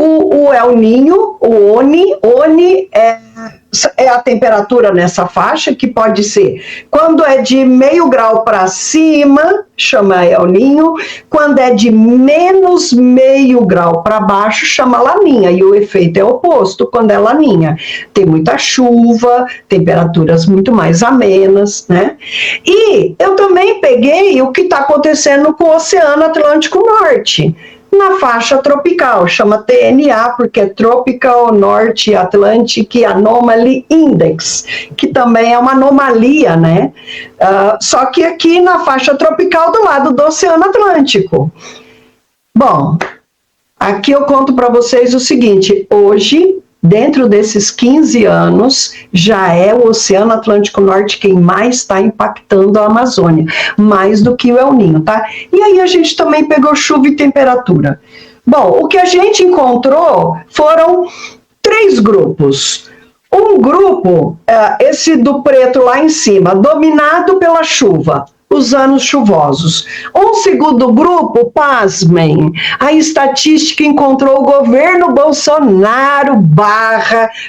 o El Niño, o ONI é a temperatura nessa faixa, que pode ser, quando é de meio grau para cima, chama El Niño, quando é de menos meio grau para baixo, chama Laninha, e o efeito é oposto quando é Laninha. Tem muita chuva, temperaturas muito mais amenas, né? E eu também peguei o que está acontecendo com o Oceano Atlântico Norte, na faixa tropical, chama TNA, porque é Tropical North Atlantic Anomaly Index, que também é uma anomalia, né? Só que aqui na faixa tropical do lado do Oceano Atlântico. Bom, aqui eu conto para vocês o seguinte, hoje, dentro desses 15 anos, já é o Oceano Atlântico Norte quem mais está impactando a Amazônia, mais do que o El Niño, tá? E aí a gente também pegou chuva e temperatura. Bom, o que a gente encontrou foram 3 grupos. Um grupo, esse do preto lá em cima, dominado pela chuva, os anos chuvosos. Um segundo grupo, pasmem, a estatística encontrou o governo Bolsonaro /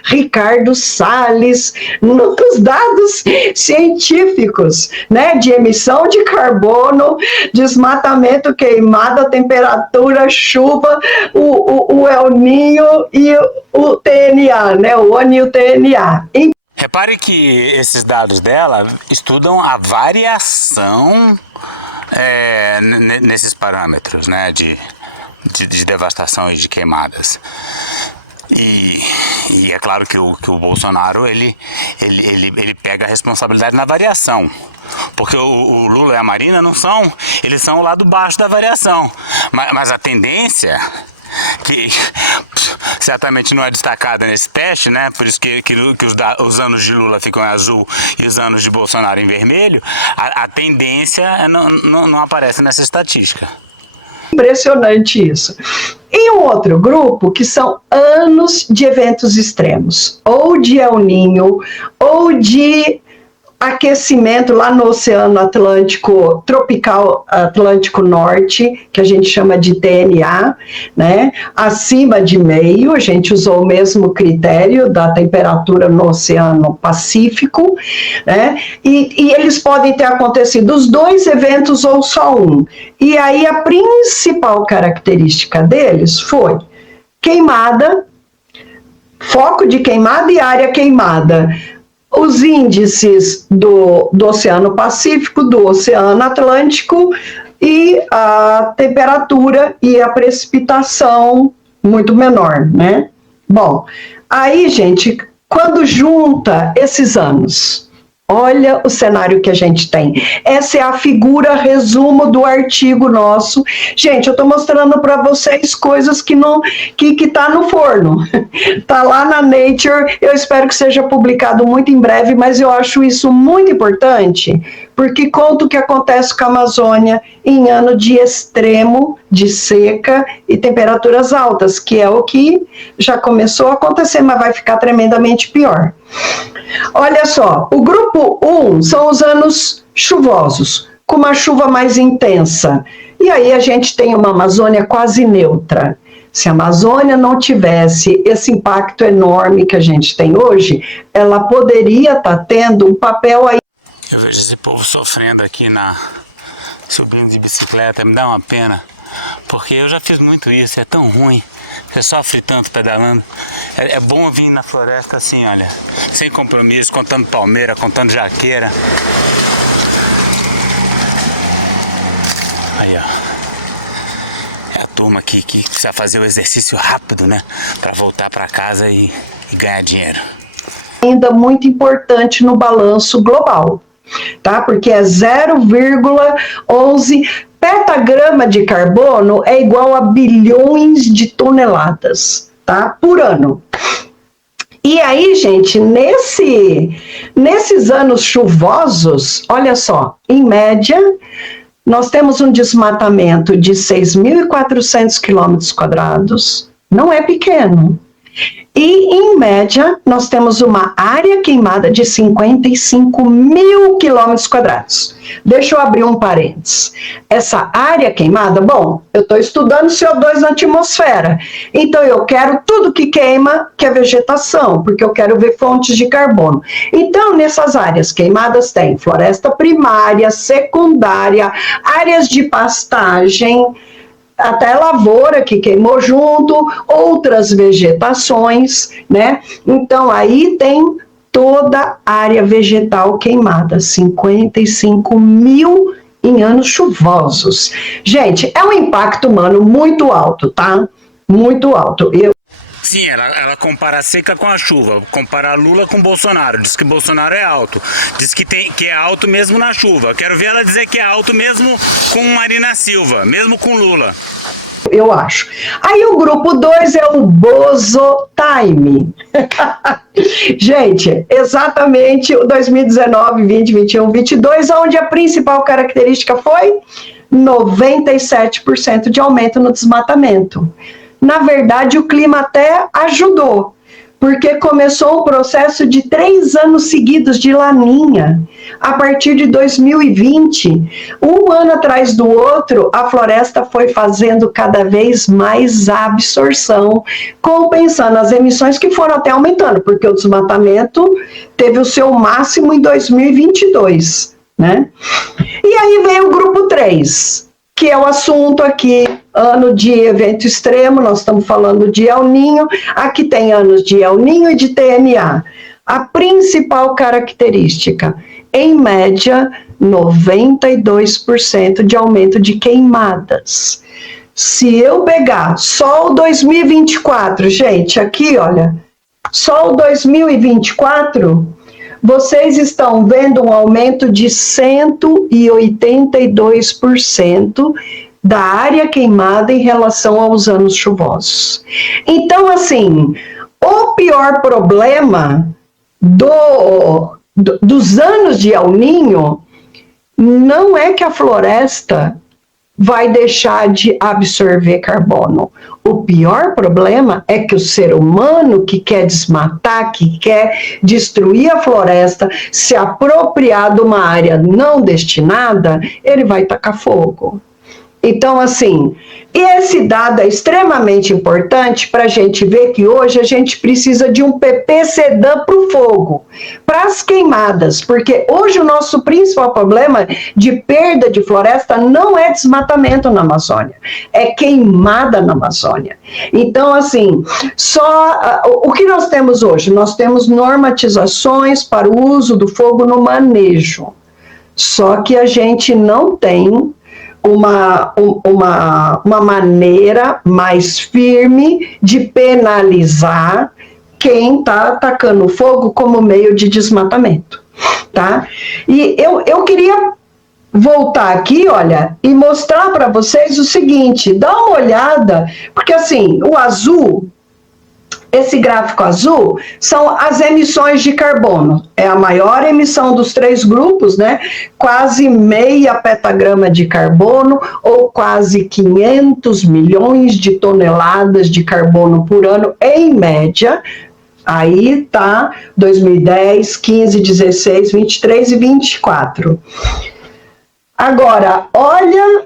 Ricardo Salles nos dados científicos, né, de emissão de carbono, desmatamento, queimada, temperatura, chuva, o El Niño e o TNA, né, o ONU e o TNA. Repare que esses dados dela estudam a variação nesses parâmetros, né, de devastação e de queimadas. E é claro que o Bolsonaro ele pega a responsabilidade na variação. Porque o Lula e a Marina eles são o lado baixo da variação. Mas a tendência, que certamente não é destacada nesse teste, né? Por isso que os anos de Lula ficam em azul e os anos de Bolsonaro em vermelho, a tendência não aparece nessa estatística. Impressionante isso. E um outro grupo que são anos de eventos extremos, ou de El Niño, ou de aquecimento lá no Oceano Atlântico, Tropical Atlântico Norte, que a gente chama de TNA, né? Acima de meio, a gente usou o mesmo critério da temperatura no Oceano Pacífico, né? E eles podem ter acontecido os dois eventos ou só um. E aí a principal característica deles foi queimada, foco de queimada e área queimada. Os índices do Oceano Pacífico, do Oceano Atlântico e a temperatura e a precipitação muito menor, né? Bom, aí, gente, quando junta esses anos, olha o cenário que a gente tem. Essa é a figura resumo do artigo nosso. Gente, eu estou mostrando para vocês coisas que tá no forno. Tá lá na Nature. Eu espero que seja publicado muito em breve, mas eu acho isso muito importante, porque conta o que acontece com a Amazônia em ano de extremo, de seca e temperaturas altas, que é o que já começou a acontecer, mas vai ficar tremendamente pior. Olha só, o grupo 1 são os anos chuvosos, com uma chuva mais intensa. E aí a gente tem uma Amazônia quase neutra. Se a Amazônia não tivesse esse impacto enorme que a gente tem hoje, ela poderia estar tendo um papel aí. Eu vejo esse povo sofrendo aqui subindo de bicicleta, me dá uma pena, porque eu já fiz muito isso, é tão ruim. Você sofre tanto pedalando. É bom vir na floresta assim, olha, sem compromisso, contando palmeira, contando jaqueira. Aí, ó. É a turma que precisa fazer o exercício rápido, né? Pra voltar pra casa e ganhar dinheiro. Ainda muito importante no balanço global, tá? Porque é 0,11 petagrama de carbono é igual a bilhões de toneladas, tá? Por ano. E aí, gente, nesses anos chuvosos, olha só, em média, nós temos um desmatamento de 6.400 quilômetros quadrados, não é pequeno. E, em média, nós temos uma área queimada de 55.000 quilômetros quadrados. Deixa eu abrir um parênteses. Essa área queimada, bom, eu estou estudando CO2 na atmosfera, então eu quero tudo que queima, que é vegetação, porque eu quero ver fontes de carbono. Então, nessas áreas queimadas tem floresta primária, secundária, áreas de pastagem, até lavoura que queimou junto, outras vegetações, né? Então, aí tem toda a área vegetal queimada, 55.000 em anos chuvosos. Gente, é um impacto humano muito alto, tá? Muito alto. Sim, ela compara a seca com a chuva, compara Lula com Bolsonaro, diz que Bolsonaro é alto, diz que é alto mesmo na chuva. Quero ver ela dizer que é alto mesmo com Marina Silva, mesmo com Lula. Eu acho. Aí o grupo 2 é o Bozo Time. Gente, exatamente o 2019, 20, 21, 22, onde a principal característica foi 97% de aumento no desmatamento. Na verdade, o clima até ajudou, porque começou um processo de 3 anos seguidos de laninha. A partir de 2020, um ano atrás do outro, a floresta foi fazendo cada vez mais absorção, compensando as emissões que foram até aumentando, porque o desmatamento teve o seu máximo em 2022, né? E aí vem o grupo 3, que é o assunto aqui, ano de evento extremo, nós estamos falando de El Niño, aqui tem anos de El Niño e de TMA. A principal característica, em média, 92% de aumento de queimadas. Se eu pegar só o 2024, gente, aqui, olha, só o 2024, vocês estão vendo um aumento de 182% da área queimada em relação aos anos chuvosos. Então, assim, o pior problema dos anos de El Niño não é que a floresta vai deixar de absorver carbono. O pior problema é que o ser humano que quer desmatar, que quer destruir a floresta, se apropriar de uma área não destinada, ele vai tacar fogo. Então, assim, esse dado é extremamente importante para a gente ver que hoje a gente precisa de um PPCDAM para o fogo, para as queimadas, porque hoje o nosso principal problema de perda de floresta não é desmatamento na Amazônia, é queimada na Amazônia. Então, assim, o que nós temos hoje? Nós temos normatizações para o uso do fogo no manejo, só que a gente não tem uma maneira mais firme de penalizar quem está atacando o fogo como meio de desmatamento, tá? E eu queria voltar aqui, olha, e mostrar para vocês o seguinte, dá uma olhada, porque assim, o azul, esse gráfico azul, são as emissões de carbono. É a maior emissão dos 3 grupos, né? Quase meia petagrama de carbono, ou quase 500 milhões de toneladas de carbono por ano, em média. Aí tá 2010, 15, 16, 23 e 24. Agora, olha...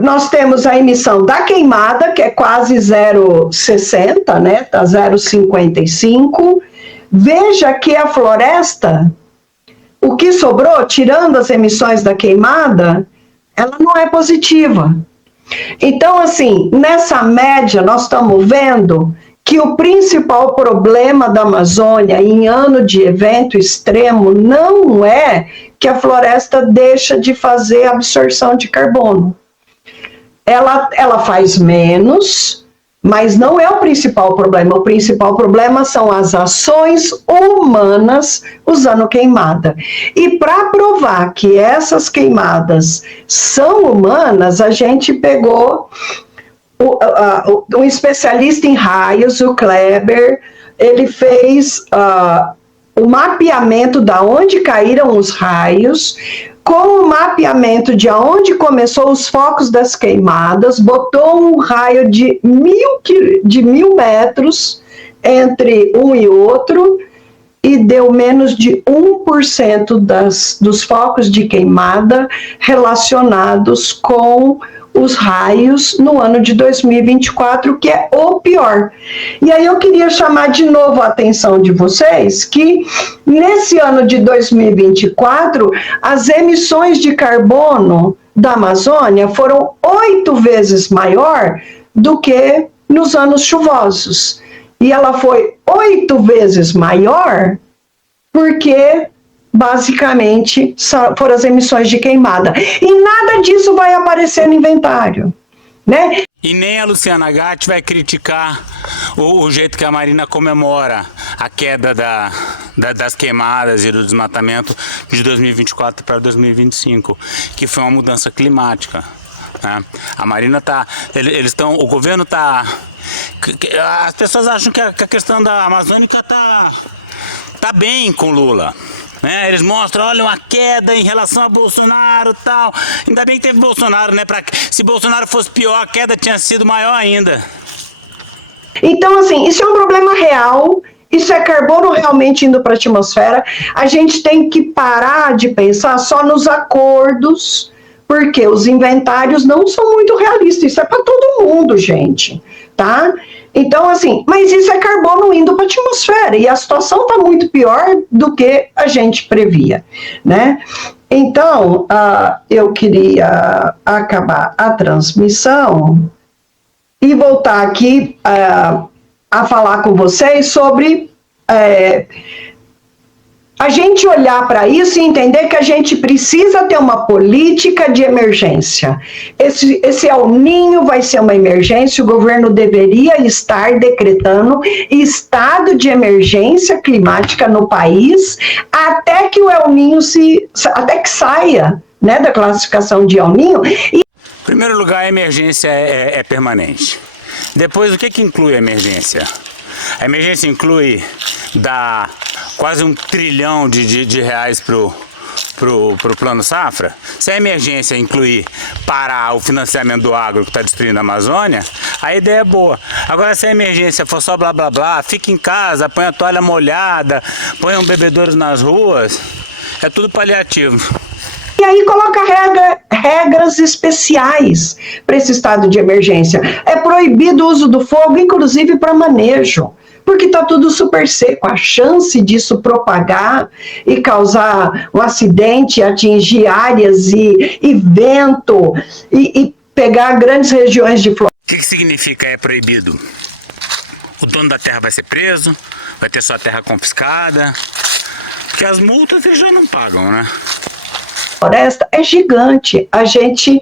nós temos a emissão da queimada, que é quase 0,60, né? Tá 0,55. Veja que a floresta, o que sobrou, tirando as emissões da queimada, ela não é positiva. Então, assim, nessa média, nós estamos vendo que o principal problema da Amazônia em ano de evento extremo não é que a floresta deixa de fazer absorção de carbono. Ela faz menos, mas não é o principal problema. O principal problema são as ações humanas usando queimada. E para provar que essas queimadas são humanas, a gente pegou um especialista em raios, o Kleber, ele fez o mapeamento de onde caíram os raios, com o mapeamento de onde começou os focos das queimadas, botou um raio de 1.000 metros entre um e outro, e deu menos de 1% dos focos de queimada relacionados com os raios no ano de 2024, que é o pior. E aí eu queria chamar de novo a atenção de vocês que nesse ano de 2024, as emissões de carbono da Amazônia foram 8 vezes maior do que nos anos chuvosos. E ela foi 8 vezes maior porque basicamente foram as emissões de queimada. E nada disso vai aparecer no inventário, né? E nem a Luciana Gatti vai criticar o jeito que a Marina comemora a queda das queimadas e do desmatamento de 2024 para 2025, que foi uma mudança climática, né? A Marina o governo as pessoas acham que a questão da Amazônica tá bem com Lula. Eles mostram, olha, uma queda em relação a Bolsonaro e tal. Ainda bem que teve Bolsonaro, né? Se Bolsonaro fosse pior, a queda tinha sido maior ainda. Então, assim, isso é um problema real, isso é carbono realmente indo para a atmosfera. A gente tem que parar de pensar só nos acordos, porque os inventários não são muito realistas. Isso é para todo mundo, gente, tá? Então, assim, mas isso é carbono indo para a atmosfera, e a situação está muito pior do que a gente previa, né? Então, eu queria acabar a transmissão e voltar aqui a falar com vocês sobre a gente olhar para isso e entender que a gente precisa ter uma política de emergência. Esse El Niño vai ser uma emergência, o governo deveria estar decretando estado de emergência climática no país até que o El Niño até que saia, né, da classificação de El Niño. Em primeiro lugar, a emergência é permanente. Depois, o que inclui a emergência? A emergência inclui dar quase 1 trilhão de reais pro Plano Safra. Se a emergência incluir parar o financiamento do agro que está destruindo a Amazônia, a ideia é boa. Agora, se a emergência for só blá blá blá, fica em casa, põe a toalha molhada, põe um bebedouro nas ruas, é tudo paliativo. E aí coloca regras especiais para esse estado de emergência. É proibido o uso do fogo, inclusive para manejo, porque está tudo super seco. A chance disso propagar e causar um acidente, atingir áreas e vento, e pegar grandes regiões de floresta. O que significa é proibido? O dono da terra vai ser preso, vai ter sua terra confiscada, porque as multas eles já não pagam, né? Floresta é gigante. A gente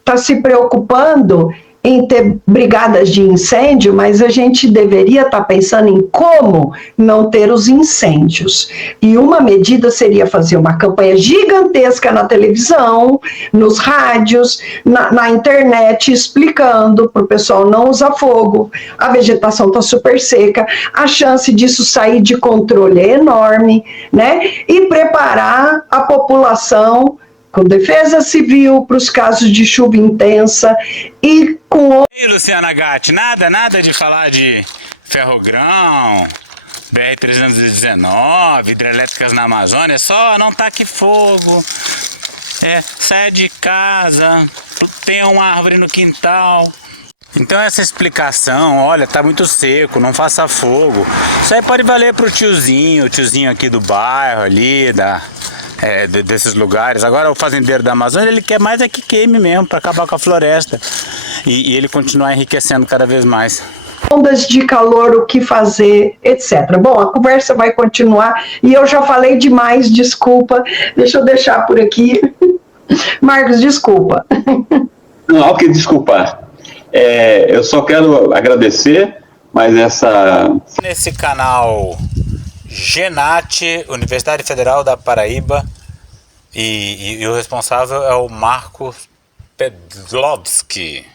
está se preocupando em ter brigadas de incêndio, mas a gente deveria estar pensando em como não ter os incêndios. E uma medida seria fazer uma campanha gigantesca na televisão, nos rádios, na internet, explicando para o pessoal não usar fogo, a vegetação está super seca, a chance disso sair de controle é enorme, né? E preparar a população com defesa civil para os casos de chuva intensa e com... E Luciana Gatti, nada de falar de ferrogrão, BR-319, hidrelétricas na Amazônia, só não taque fogo, sai de casa, tenha uma árvore no quintal. Então essa explicação, olha, tá muito seco, não faça fogo, isso aí pode valer pro tiozinho aqui do bairro ali, desses lugares. Agora o fazendeiro da Amazônia, ele quer mais que queime mesmo, para acabar com a floresta e ele continuar enriquecendo cada vez mais. Ondas de calor, o que fazer, etc. Bom, a conversa vai continuar e eu já falei demais, desculpa, deixa eu deixar por aqui. Marcos, desculpa. Não há o que desculpar. Eu só quero agradecer, mas nesse canal GENAT, Universidade Federal da Paraíba, e o responsável é o Marcos Pedlowski.